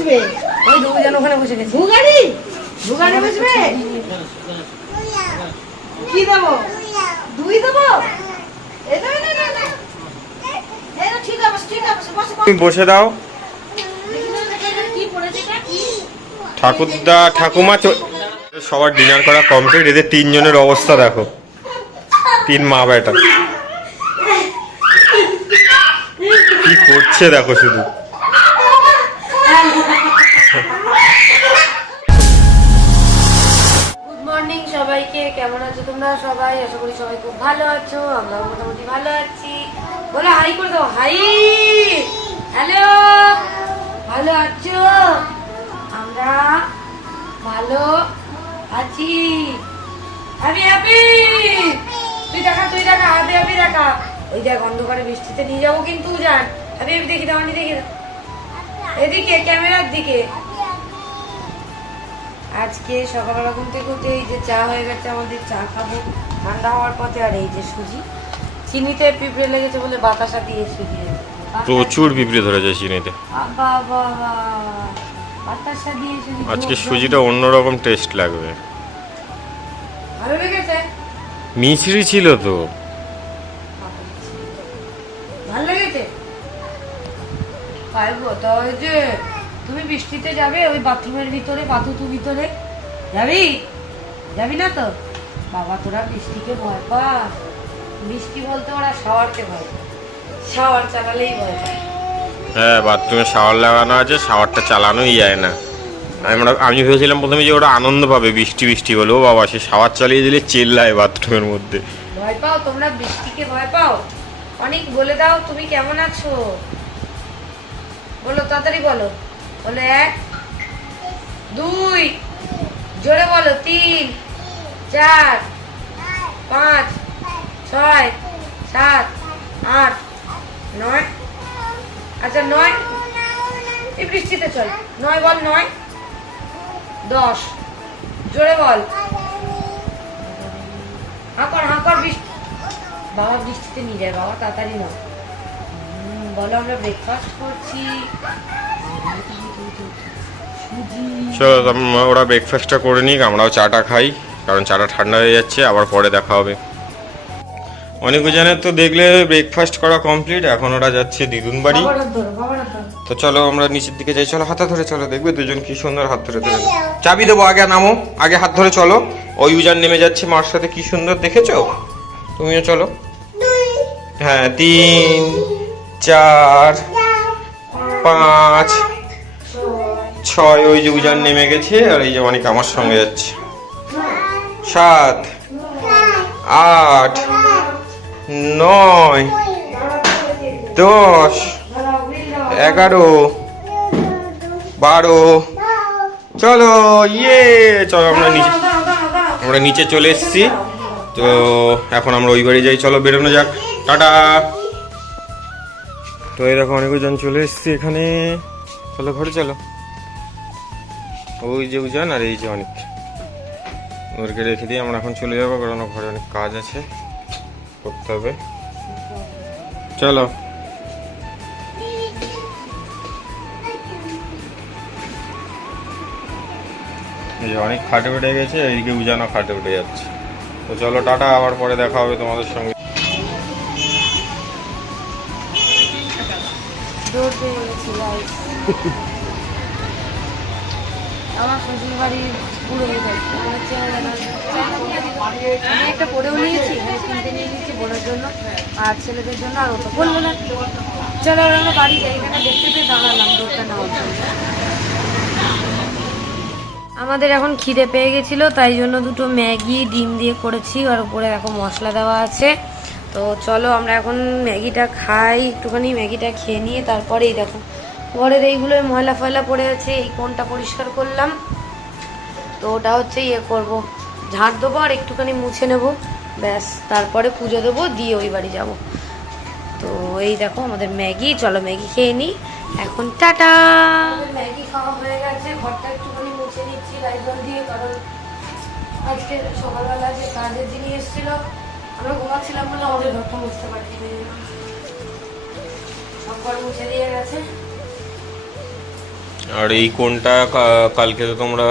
বসবে? ওই দুজন ওখানে বসে গেছে। ভুগাড়ি ভুগাড়ি বসবে? কি দেবো? দুই দেবো? এ দেবে না না না। এই না, ঠিক আছে ঠিক আছে বসে তুমি বসে দাও। ঠাকুরদা ঠাকুমা চ- সবার ডিনার করা কমপ্লিট। এদের তিনজনের অবস্থা দেখো। তিন মা বেটা। কি করছে দেখো শুধু। সবাই, আশা করি সবাই খুব ভালো আছো, আমরাও মোটামুটি ভালো আছি। বলো হাই করে দাও, হাই! হ্যালো ভালো আছো? আমরা ভালো আছি। হ্যাপি হ্যাপি তুই দেখা তুই দেখা হ্যাপি হ্যাপি দেখা। ওই দেখ, অন্ধকারে বৃষ্টিতে নিয়ে যাব কিন্তু, জান। হ্যাপি হ্যাপি দেখি দাও দেখি। এদিকে, ক্যামেরার দিকে। আজকে সকালবেলা ঘুম থেকে উঠে এই যে চা হয়ে গেছে আমাদের চা খাব। ঠান্ডা হওয়ার পথে আর এই যে সুজি। চিনিতে পিঁপড়ে লেগেছে বলে বাতাসা দিয়ে সুজি। প্রচুর পিঁপড়ে ধরেছে চিনিতে। বাবা বাতাসা দিয়ে সুজি আজকে। সুজিটা অন্যরকম টেস্ট লাগবে। ভালো লেগেছে? মিছরি ছিল তো। ভালো লেগেছে? পাইবো তো যে তুমি বৃষ্টিতে যাবে ওই বাথরুমের ভিতরে পাথুতু ভিতরে যাবি? যাবি না তো? বাবা তোরা বৃষ্টিকে ভয় পা বৃষ্টি বলতে ওরা শাওয়ারকে ভয় পায়। শাওয়ার চালালেই ভয় পায়। হ্যাঁ বাথরুমে শাওয়ার লাগানো আছে শাওয়ারটা চালানোই যায় না। আমরা আমি ভেবেছিলাম প্রথমে যে ওরা আনন্দ পাবে বৃষ্টি বৃষ্টি বলে। ও বাবা সে শাওয়ার চালিয়ে দিলে চেল্লায় বাথরুমের মধ্যে। ভয় পাও? তোমরা বৃষ্টিকে ভয় পাও? অনেক বলে দাও তুমি কেমন আছো? বলো তাড়াতাড়ি বলো। বলো এক দুই জোরে বলো, তিন, চার, পাঁচ, ছয়, সাত, আট, নয়। আচ্ছা নয়। এই বৃষ্টিতে চল। নয় বল, নয়। দশ। জোরে বল। হাঁকর হাঁকর বৃষ্টি। বাবা বৃষ্টিতে নিয়ে যায়, বাবা তাড়াতাড়ি নয় বলো আমরা ব্রেকফাস্ট করছি। চলো ওরা ব্রেকফাস্টটা করে নিক আমরাও চাটা খাই কারণ চাটা ঠান্ডা হয়ে যাচ্ছে আবার পরে দেখা হবে। অনেক অনেকজনের তো দেখলে ব্রেকফাস্ট করা কমপ্লিট এখন ওরা যাচ্ছে দিদুন বাড়ি তো চলো আমরা নিচের দিকে যাই চলো হাতে ধরে চলো দেখবে দুজন কি সুন্দর হাত ধরে ধরে। চাবি দেবো আগে নামো আগে হাত ধরে চলো। ওই উজান নেমে যাচ্ছে মার সাথে কি সুন্দর দেখেছ? তুমিও চলো। হ্যাঁ তিন চার। পাঁচ ছয়, ওই যে উজান নেমে গেছে, আর এই যে অনেক আমার সঙ্গে যাচ্ছে। সাত, আট, নয়, দশ, এগারো, বারো। চলো ইয়ে চলো, আমরা নিচে আমরা নিচে চলে এসেছি। তো এখন আমরা ওই বাড়ি যাই, চলো, বেরোনো যাক। টাটা। তো এরকম অনেকজন চলে এসেছি এখানে। চলো, ঘরে চলো। ওই যে উজান আর এই যে অনেক। ওদেরকে রেখে দিয়ে আমরা এখন চলে যাব কারণ ঘরে অনেক কাজ আছে। করতে হবে। চলো। এই যে অনেক খাটে উঠে গেছে এইদিকে উজানো খাটে উঠে যাচ্ছে। তো চলো টাটা আবার পরে দেখা হবে তোমাদের সঙ্গে। দৌড়। আমার শ্বশুর বাড়ি পুরো আমি একটা পরেও নিয়েছি কিনতে নিয়ে নিয়েছি বোনের জন্য, আর ছেলেদের জন্য, আর ওটা বলব না। চলো আমরা বাড়ি যাই দেখতে পেয়ে দাঁড়ালাম জন্য আমাদের এখন খিদে পেয়ে গেছিল, তাই জন্য দুটো ম্যাগি, ডিম দিয়ে করেছি, আর উপরে এখন মশলা দেওয়া আছে। তো চলো, আমরা এখন ম্যাগিটা খাই, একটুখানি ম্যাগিটা খেয়ে নিয়ে তারপরেই দেখো। ঘরের এইগুলো ময়লা ফয়লা পড়ে আছে, এই কোনটা পরিষ্কার করলাম? তো ওটা হচ্ছে ইয়ে করব। ঝাঁট দেবো আর একটুখানি মুছে নেব। ব্যাস, তারপরে পুজো দেবো, দিয়ে ওই বাড়ি যাব। তো এই দেখো আমাদের ম্যাগি, চলো ম্যাগি খেয়ে নিই। এখন টাটা! ম্যাগি খাওয়া হয়ে গেছে, ঘরটা একটুখানি মুছে নিচ্ছি লাইজল দিয়ে, কারণ আজকে সকালবেলা যে কাজের যিনি এসেছিল, আমরা ঘুমাচ্ছিলাম বলে আমাদের ঘরটা মুছতে পারছি সব ঘর মুছে দিয়ে গেছে। আর এই কোনটা কালকে তো তোমরা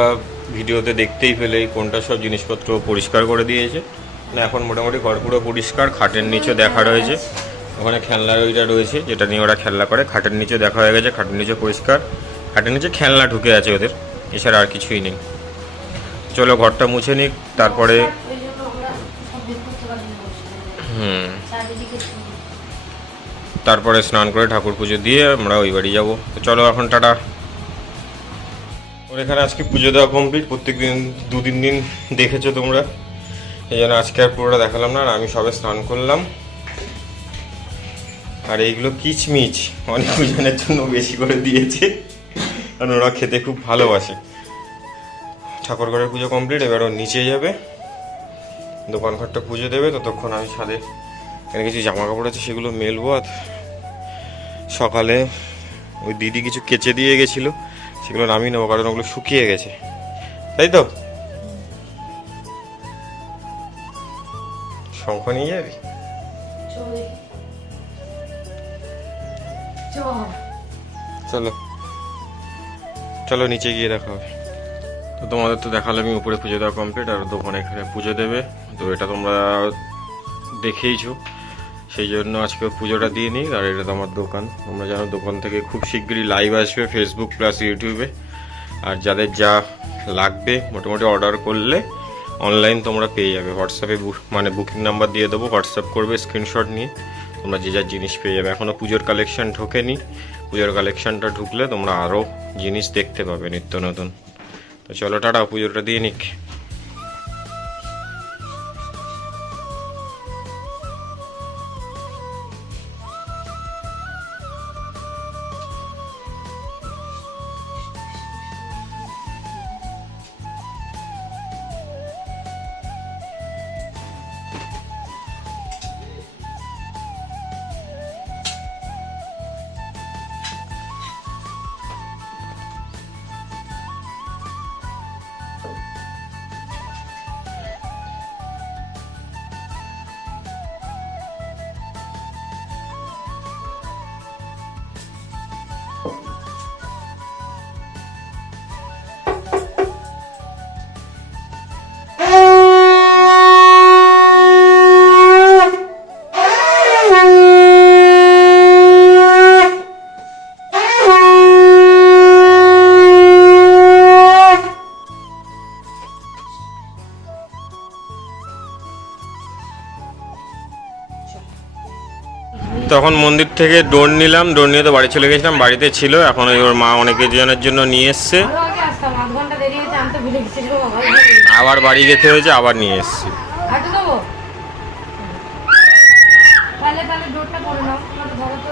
ভিডিওতে দেখতেই পেলে, এই কোনটা সব জিনিসপত্র পরিষ্কার করে দিয়েছে। না, এখন মোটামুটি ঘর পুরো পরিষ্কার, খাটের নিচে দেখা রয়েছে। ওখানে খেলনার ওইটা রয়েছে, যেটা নিয়ে ওরা খেলনা করে। খাটের নিচে দেখা হয়ে গেছে, খাটের নিচে পরিষ্কার। খাটের নিচে খেলনা ঢুকে আছে ওদের, এছাড়া আর কিছুই নেই। চলো ঘরটা মুছে নিক, তারপরে। হুম। তারপরে স্নান করে ঠাকুর পুজো দিয়ে আমরা ওই বাড়ি যাব। তো চলো এখন টাটা। ওর এখানে আজকে পুজো দেওয়া কমপ্লিট প্রত্যেক দিন দু তিন দিন দেখেছ তোমরা। এই জন্য আজকে আর পুরোটা দেখালাম না, আর আমি সবে স্নান করলাম। আর এইগুলো কিচমিচ, অনেক পুজনের জন্য বেশি করে দিয়েছে, কারণ ওরা খেতে খুব ভালোবাসে। ঠাকুর ঘরের পুজো কমপ্লিট এবার ও নিচে যাবে। দোকান ঘরটা পুজো দেবে, ততক্ষণ আমি ছাদে এখানে কিছু জামা কাপড় আছে, সেগুলো মেলবো। আর সকালে ওই দিদি কিছু কেচে দিয়ে গেছিল। সেগুলো নামিয়ে নেব, কারণ ওগুলো শুকিয়ে গেছে। তাই তো? শঙ্খ নিয়ে যাবি? চলো। চলো নিচে গিয়ে দেখা হবে। তো তোমাদের তো দেখালে আমি উপরে পুজো দেওয়া কমপ্লিট আর দোকানে এখানে পুজো দেবে। তো এটা তোমরা দেখেইছো। সেই জন্য আজকে পুজোটা দিয়ে নিই, আর এটা তো আমার দোকান। তোমরা জানো দোকান থেকে খুব শিগগিরই লাইভ আসবে ফেসবুক প্লাস ইউটিউবে আর যাদের যা লাগবে, মোটামুটি অর্ডার করলে অনলাইন তোমরা পেয়ে যাবে। হোয়াটসঅ্যাপে মানে বুকিং নাম্বার দিয়ে দেবো হোয়াটসঅ্যাপ করবে স্ক্রিনশট নিয়ে তোমরা যে যার জিনিস পেয়ে যাবে। এখনও পুজোর কালেকশন ঢোকেনি। পুজোর কালেকশনটা ঢুকলে তোমরা আরও জিনিস দেখতে পাবে নিত্য নতুন। তো চলো টাটা, পুজোটা দিয়ে নিক। তখন মন্দির থেকে ডোর নিলাম ডোর নিয়ে তো বাড়ি চলে গেছিলাম, বাড়িতে ছিল, এখন ওই ওর মা অনেক জনের জন্য নিয়ে এসছে। আবার বাড়ি যেতে হয়েছে, আবার নিয়ে এসছি। ডোরটা করে নাও। হালকা করে তো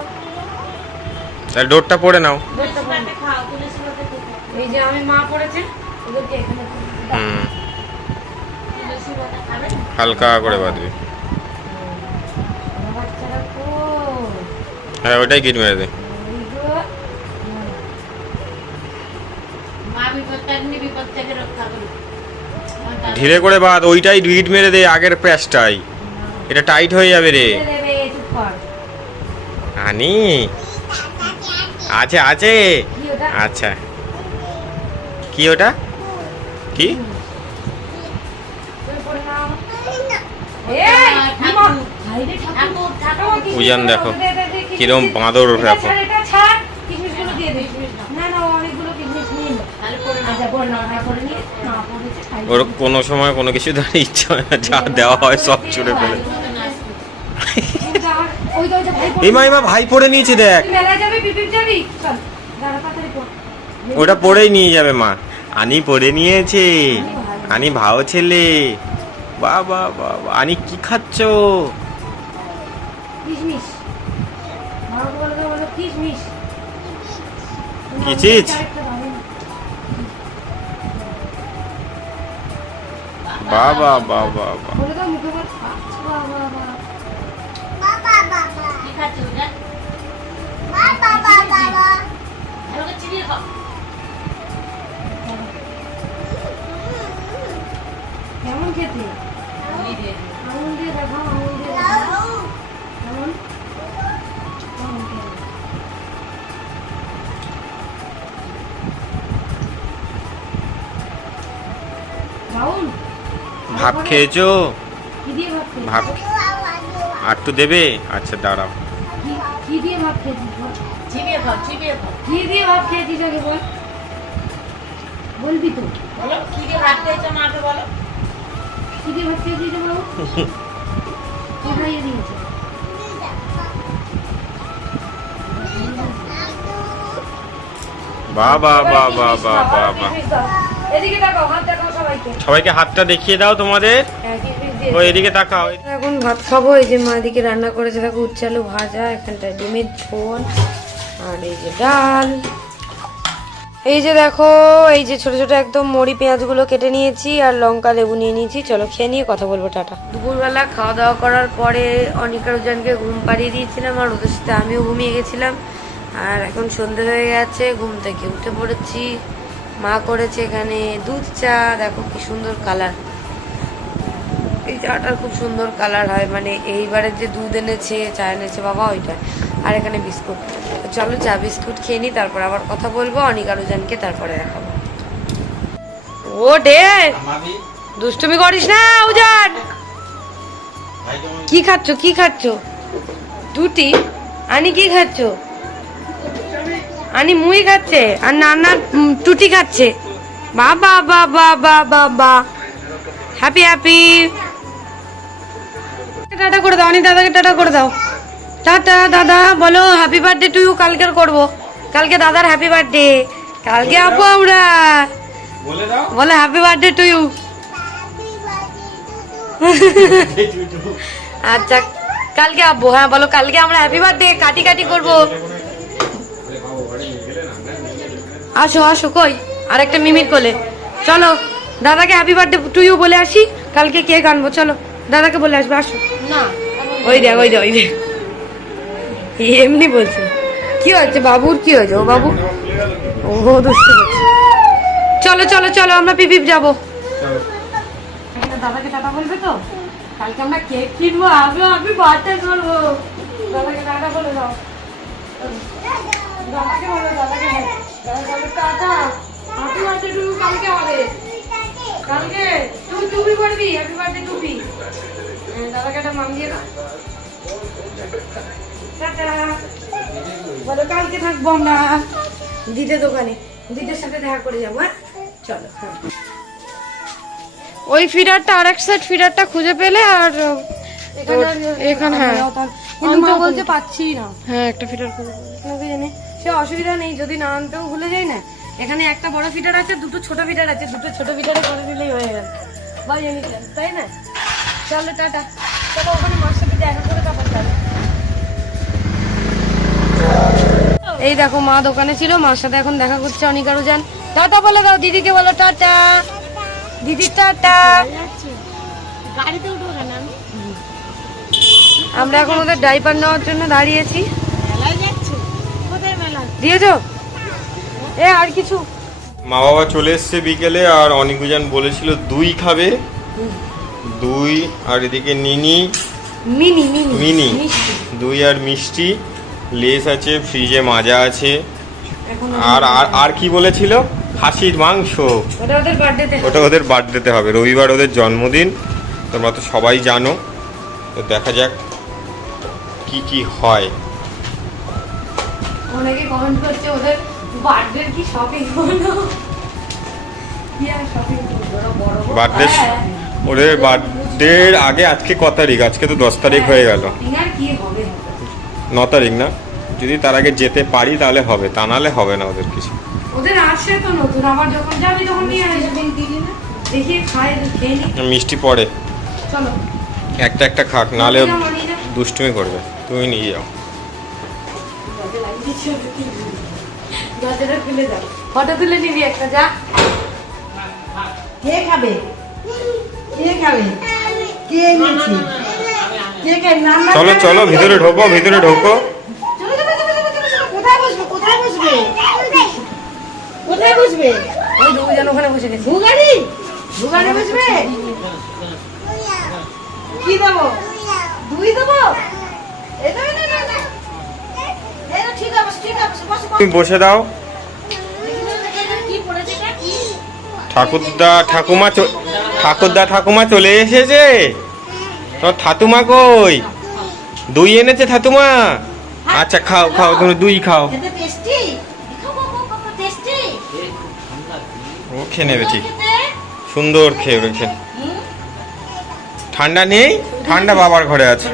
তাহলে ডোরটা পড়ে নাও ডোরটা করে নাও। এই যে আমি মা পড়েছে ওদেরকে এখানে দাও। হুম তুলসী পাতা খাবে হালকা করে বাঁধবি আমার বাচ্চারা কই? হ্যাঁ ওটাই গিট মেরে দে ধীরে করে বাদ ওইটাই গিট মেরে দে আগের প্যাচটাই। এটা টাইট হয়ে যাবে রে। আনি আছে আছে। আচ্ছা। কি ওটা? কি? উজান দেখো, কিরম বাঁদর দেখো। আচ্ছা, হ্যাঁ। ওর কোনো সময় কোনো কিছু ধরে ইচ্ছা হয় না যা দেওয়া হয় সব ছুড়ে ফেলে ওই যে ভাই পড়ে- এই মা ভাই পড়ে নিয়েছে দেখ। ওটা পড়েই নিয়ে যাবে মা আনি পড়ে নিয়েছে আনি ভাও ছেলে বাবা বাবা আনি কি খাচ্ছ কিশমিশ। কি চিজ? বাবা বাবা বাবা বাবা, বাবা। ভাত খেয়েছো? ভাত আর তো দেবে? আচ্ছা দাঁড়াও। কি- কি দিয়ে ভাত খেয়েছিস চিবিয়ে খাও চিবিয়ে খাও কি দিয়ে ভাত খেয়েছিস আগে বল? বলবি তো। বলো কি দিয়ে ভাত খেয়েছো মাকে বলো। কি দিয়ে ভাত খেয়েছিস বাবু? কে খাইয়ে দিয়েছে? বাহ বাহ বাহ এদিকে তাকাও হাত দেখাও সবাইকে। সবাইকে হাতটা দেখিয়ে দাও তোমাদের। হ্যাঁ ও এদিকে তাকাও। এখন ভাত খাব এই যে মা এদিকে রান্না করেছে দেখো উচ্ছে আলু ভাজা এখানটায় ডিমের ঝোল আর এই যে ডাল। এই যে দেখো এই যে ছোট ছোট একদম মরি পেঁয়াজগুলো কেটে নিয়েছি আর লঙ্কা লেবু নিয়ে নিয়েছি। চলো খেয়ে নিয়ে কথা বলব টাটা। দুপুরবেলা খাওয়া দাওয়া করার পরে অনিকা রুজানকে ঘুম পাড়িয়ে দিয়েছিলাম আর ওদের সাথে আমিও ঘুমিয়ে গেছিলাম। আর এখন সন্ধে হয়ে গেছে ঘুম থেকে উঠে পড়েছি। মা করেছে এখানে দুধ চা দেখো কি সুন্দর কালার এই চাটার খুব সুন্দর কালার হয় মানে এইবারের যে দুধ এনেছে চা এনেছে বাবা ওইটা আর এখানে বিস্কুট। চলো চা বিস্কুট খেয়ে নিই তারপর আবার কথা বলব অনিকা রুজানকে তারপরে দেখাবো। ও ডে দুষ্টুমি করিস না উজান! কি খাচ্ছ কি খাচ্ছ? দুটি আনি কি খাচ্ছ? আনি মুই খাচ্ছে আর নানা টুটি খাচ্ছে। বাবা বাবা বাবা বা বা বা হ্যাপি হ্যাপি টাটা করে দাও অনি দাদাকে টাটা করে দাও। টাটা দাদা বলো হ্যাপি বার্থডে টু ইউ কালকের করব। কালকে দাদার হ্যাপি বার্থডে কালকে আপু আমরা। বলে দাও। বলো হ্যাপি বার্থডে টু ইউ আচ্ছা কালকে আব্বু হ্যাঁ বলো কালকে আমরা হ্যাপি বার্থডে কাটি কাটি করব। আসো আসো কই? আর একটা মিমির কোলে। চলো দাদাকে হ্যাপি বার্থডে টু ইউ বলে আসি। কালকে কেক আনব চলো দাদাকে বলে আসবে আসো। না ওই দেখ ওই দেখ ওই দেখ। এমনি বলছে। কি হয়েছে বাবুর কি হয়েছে? ও বাবু? ও দুষ্টু করছে। চলো চলো চলো আমরা পিপিপ যাব। দাদাকে টাটা বলবে তো? কালকে আমরা কেক কিনবো আমি আমি বার্থডে করব। দাদাকে টাটা বলে দাও। দাদাকে বলো দাদাকে কালকে তুই টুপি পরবি হ্যাপি বার্থডে টুপি। দাদাকে একটা মাম দিয়ে বলো কালকে থাকব আমরা। দোকানে। দিদের সাথে দেখা করে যাব হ্যাঁ? চলো হ্যাঁ। ওই ফিডারটা আর এক সেট ফিডারটা খুঁজে পেলে আর এখানে হ্যাঁ। কিন্তু মা বলতে পাচ্ছি না। হ্যাঁ একটা ফিডার খুঁজে সে অসুবিধা নেই যদি না আনতেও ভুলে যাই না এখানে একটা বড় ফিটার আছে দুটো ছোট ফিটার আছে দুটো ছোট ফিটারে করে দিলেই হয়ে গেল ভাই আমি তাই না? চলো টাটা। চলো ওখানে মার সাথে দেখা করে তারপর যাবে এই দেখো মা দোকানে ছিল মার সাথে এখন দেখা করছে অনিকারু যান টাটা বলে দাও দিদিকে বলো টাটা। দিদি টাটা। গাড়িতে উঠবো কেন আমরা এখন ওদের ডাইপার নেওয়ার জন্য দাঁড়িয়েছি। মেলায় যাচ্ছি। কোথায় মেলা? দিয়েছ? এ আর কিছু? মা বাবা চলে এসছে বিকেলে আর অনিকুজান বলেছিল দুই খাবে। দুই আর এদিকে নিনি। মিনি মিনি। দুই আর মিষ্টি। লেস আছে ফ্রিজে মাজা আছে। আর আর আর কি বলেছিল? খাসির মাংস। ওটা ওদের বার্থডেতে ওটা ওদের বার্থডেতে হবে। রবিবার ওদের জন্মদিন। তোমরা তো সবাই জানো। তো দেখা যাক কি কি হয়। অনেকে কমেন্ট করছে ওদের বার্থডে কি শপিং হ্যাঁ। ওদের বার্থডের আগে আজকে ক তারিখ? আজকে তো দশ তারিখ হয়ে গেল। হবে? ন তারিখ না? যদি তার আগে যেতে পারি তাহলে হবে তা নাহলে হবে না ওদের কিছু। ওদের আসছে তো নতুন আবার যখন যাবি তখন নিয়ে আসবি। দেখি খাই খেয়ে মিষ্টি পড়ে। চলো। একটা একটা খাক নাহলে। দুষ্টুমি করবে। তুমি নিয়ে যাও। দরজাটা খুলে যাও ফটো তুলে নিবি একটা যা। কে খাবে? কে খাবে? কে কে না চলো চলো ভিতরে ঢোকো ভিতরে ঢোকো। কোথায় বসবে? কোথায় বসবে? কোথায় বসবে? ওই দুজন ওখানে বসে গেছে। ভুগাড়ি ভুগাড়ি বসবে? কি দেবো? দুই দেবো? এই না, না, না, না। এই না, ঠিক আছে ঠিক আছে বসে বসে তুমি বসে দাও। ঠাকুরদা, ঠাকুমা ঠাকুরদা, ঠাকুমা চলে এসেছে? তোর ঠাতুমা কই? দই এনেছে ঠাতুমা? আচ্ছা খাও খাও, তুমি দুই খাও। ও খেয়ে নেবে ঠিক। সুন্দর খেয়ে খেয়ে ঠান্ডা নেই? ঠান্ডা বাবার ঘরে আছে।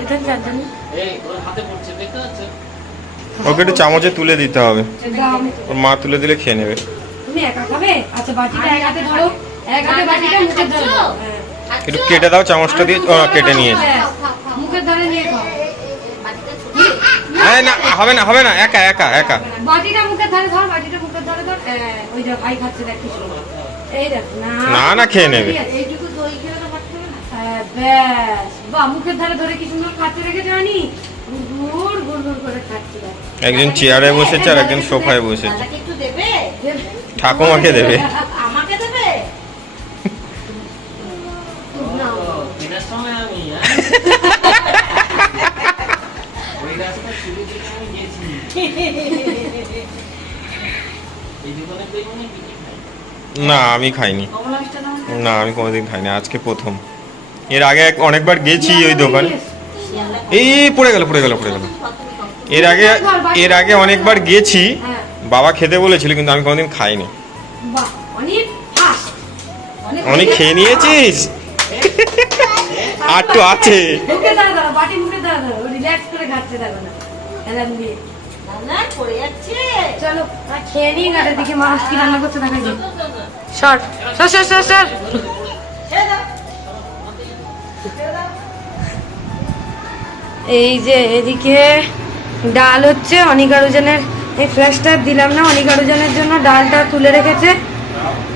ওকে একটু চামচে তুলে দিতে হবে। ওর মা তুলে দিলে খেয়ে নেবে। তুমি একা খাবে? আচ্ছা বাটিটা এক হাতে ধরো। এক হাতে বাটিটা মুখের ধরে। হ্যাঁ। একটু কেটে দাও চামচটা দিয়ে ও কেটে নিয়েছে। ব্যাস, মুখের ধরে নিয়ে খাও। হ্যাঁ না হবে না হবে না একা একা একা। বাটিটা মুখের ধরে ধর বাটিটা মুখের ধরে ধর। হ্যাঁ, ওই দেখ ভাই খাচ্ছে দেখ কিছু এই দেখ না। না না খেয়ে নেবে। এইটুকু দই খেলে তো না হ্যাঁ, ব্যাস। বাহ মুখের ধারে ধরে কি সুন্দর খাচ্ছে রেখে জানি। গুড় একজন চেয়ারে বসেছে আর একজন সোফায় বসেছে। ঠাকুমাকে দেবে? আমাকে দেবে। এটার সময় আমি হ্যাঁ? না আমি খাইনি। না আমি কোনোদিন খাইনি আজকে প্রথম। এর আগে এক- অনেকবার গেছি ওই দোকানে। এই পড়ে গেল পড়ে গেল পড়ে গেল। এর আগে এর আগে অনেকবার গেছি। হ্যাঁ। বাবা খেতে বলেছিল কিন্তু আমি কোনোদিন খাইনি। অনেক খেয়ে নিয়েছিস? আর তো আছে। সর সর সর সর সর। এই যে এদিকে ডাল হচ্ছে অনিকারুজনের এই ফ্ল্যাশটা দিলাম না অনিকারুজনের জন্য ডালটা তুলে রেখেছে।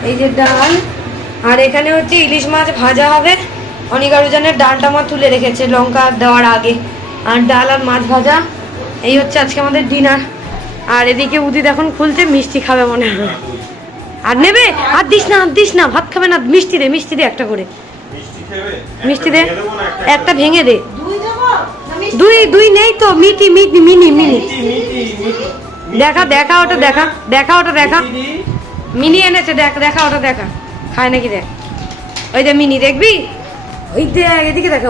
এই যে ডাল আর এখানে হচ্ছে ইলিশ মাছ ভাজা হবে। অনিকারুজনের ডালটা আমার তুলে রেখেছে লঙ্কা দেওয়ার আগে। আর ডাল আর মাছ ভাজা এই হচ্ছে আজকে আমাদের ডিনার আর এদিকে উদিত এখন খুলছে মিষ্টি খাবে মনে হয়। আর নেবে? আর দিস না আর দিস না ভাত খাবে না মিষ্টি দে মিষ্টি দে একটা করে। মিষ্টি দে একটা ভেঙে দে। দুই দুই নেই তো মিটি মিটি মিনি মিনি। দেখা দেখা ওটা দেখা দেখা ওটা দেখা। মিনি এনেছে দেখ দেখা ওটা দেখা। খায় নাকি দেখ। ওই যে মিনি দেখবি? ওই দেখ এদিকে দেখা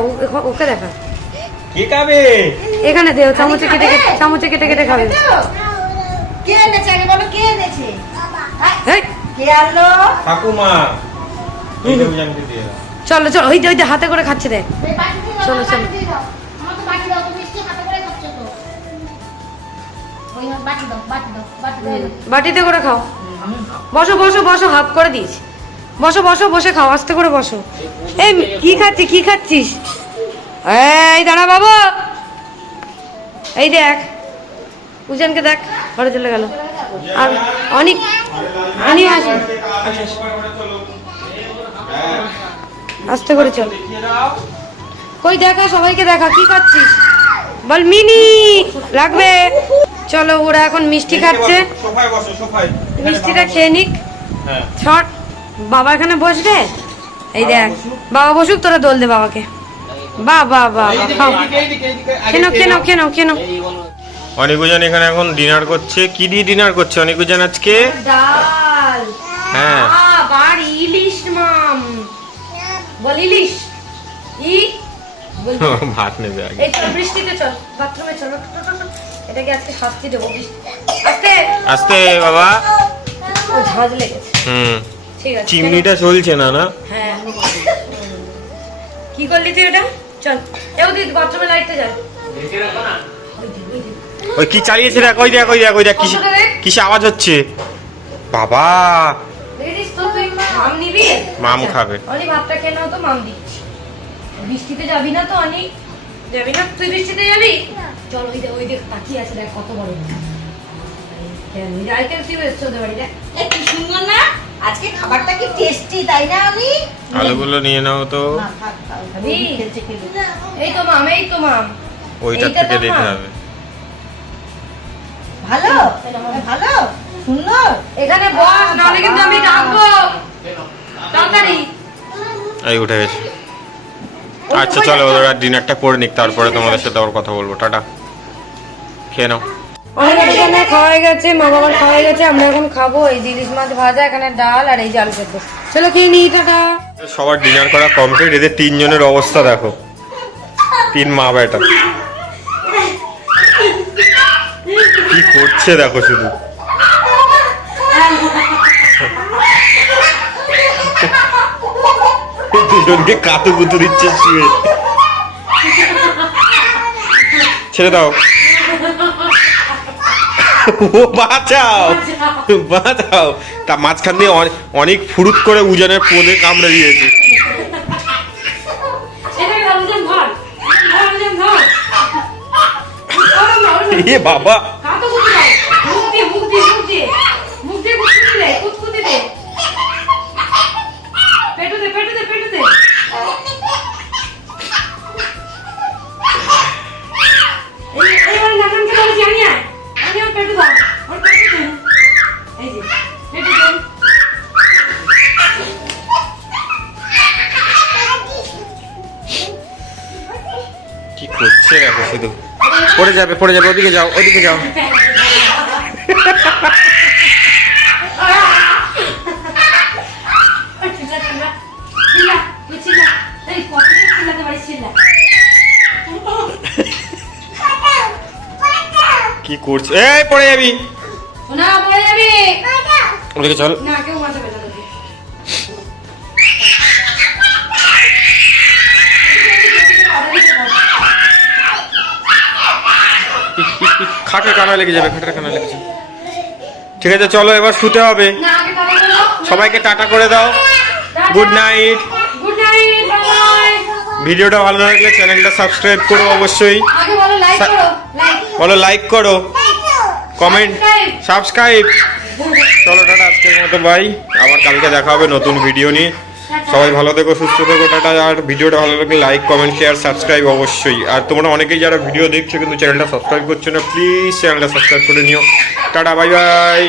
ওকে দেখা। কে খাবে? এখানে দে ও চামচে কেটে কেটে চামচে কেটে কেটে খাবে? কে এনেছে? আগে বলো কে এনেছে? এই, কে আনলো? ঠাকুমা। চলো চলো ওই যে ওই যে হাতে করে খাচ্ছে দেখ। দাও, চলো, চলো। বাটিতে করে খাও। বসো বসো বসো, হাফ করে দিস বসো বসো, বসে খাও, আস্তে করে বসো। এই, কি খাচ্ছিস কি খাচ্ছিস? এই, দাঁড়া বাবা। এই দেখ, উজানকে দেখ, ঘরে চলে গেল। আর অনেক অনেক আসবে আস্তে করে চল। কই দেখা, সবাইকে দেখা, কি খাচ্ছিস? বল, মিনি, লাগবে। চলো ওরা এখন মিষ্টি খাচ্ছে। সোফায় বসো সোফায়। মিষ্টিটা খেয়ে নিক। হ্যাঁ। ছট বাবা এখানে বসবে? এই দেখ বাবা বসুক তোরা দোল দে বাবাকে। বা বা বা খাও কেন কেন কেন কেন এই অনিকুজন এখানে এখন ডিনার করছে। কি দিয়ে ডিনার করছে অনিকুজন আজকে? ডাল। হ্যাঁ। আবার ইলিশ মাম। বল ইলিশ। ই? ভাত নেবে আগে। এই চল বৃষ্টিতে চল। বাথরুমে চল। এটাকে আজকে শাস্তি দেবো। আস্তে! আস্তে বাবা। ও ঝাঁজ লেগেছে। হুম। ঠিক আছে চিমনিটা চলছে না না? হ্যাঁ। কি করলি তুই ওটা চল। এও দিদি বাথরুমে লাইটটা না ওই কি চালিয়েছে দেখ ওই দেখ ওই দেখ ওই দেখ কিসে কিসে আওয়াজ হচ্ছে? বাবা! তুই মাম আচ্ছা, খাবে। অনি ভাতটা খেয়ে নাও তো মাম দিচ্ছি বৃষ্টিতে যাবি না তো অনি? যাবি না? তুই বৃষ্টিতে যাবি? চল ওই দেখ ওই তাকিয়ে আছে দেখ কত বড় কেন ওই আইটেম ওদের বাড়ি এ কি সুন্দর না? আজকে খাবারটা কি টেস্টি তাই না আমি? আলুগুলো নিয়ে নাও তো। না, থাক, থাক, খাবি? খেলছে খেলছে। এই তো মাম এই তো মাম। ওইটার থেকে দিতে হবে। ভালো? ভালো? সুন্দর? এখানে বস নাহলে কিন্তু আমি ডাকবো। তাড়াতাড়ি। এই উঠে গেছে। আচ্ছা চলো ওরা ডিনারটা করে নিক তারপরে তোমাদের সাথে আবার কথা বলব। টাটা। খেয়ে নাও। অনেক এখানে খাওয়া হয়ে গেছে মা বাবার খাওয়া হয়ে গেছে আমরা এখন খাব। এই ইলিশ মাছ ভাজা এখানে ডাল আর এই জাল সেদ্ধ। চলো খেয়ে নিই টাটা সবার ডিনার করা কমপ্লিট এদের তিনজনের অবস্থা দেখো। তিন মা বেটা। কি করছে দেখো শুধু। দুজনকে কাতু কুতু দিচ্ছে শুয়ে। ছেড়ে দাও। ও বাঁচাও। বাঁচাও। তা মাঝখান দিয়ে অনে- অনেক ফুরুত করে উজানের পোদে কামড়ে দিয়েছে। এ বাবা। যাবে পড়ে যাবে ওদিকে যাও ওদিকে যাও। কি করছে এই পড়ে যাবি সোনা, পড়ে যাবি। ওদিকে চল না, খাটের কানায় লেগে যাবে, খাটের কানায় লেগে যাবে। ঠিক আছে, চলো এবার শুতে হবে। সবাইকে টাটা করে দাও। গুড নাইট ভিডিওটা ভালো লাগলে চ্যানেলটা সাবস্ক্রাইব করো অবশ্যই। বলো লাইক করো। কমেন্ট. সাবস্ক্রাইব চলো, টাটা, আজকের মতো বাই আবার কালকে দেখা হবে নতুন ভিডিও নিয়ে। সবাই ভালো থেকো, সুস্থ থেকো, টাটা। আর ভিডিওটা ভালো লাগলে লাইক কমেন্ট শেয়ার সাবস্ক্রাইব অবশ্যই। আর তোমরা অনেকেই যারা ভিডিও দেখছ কিন্তু চ্যানেলটা সাবস্ক্রাইব করছ না প্লিজ চ্যানেলটা সাবস্ক্রাইব করে নিও। Tata bye bye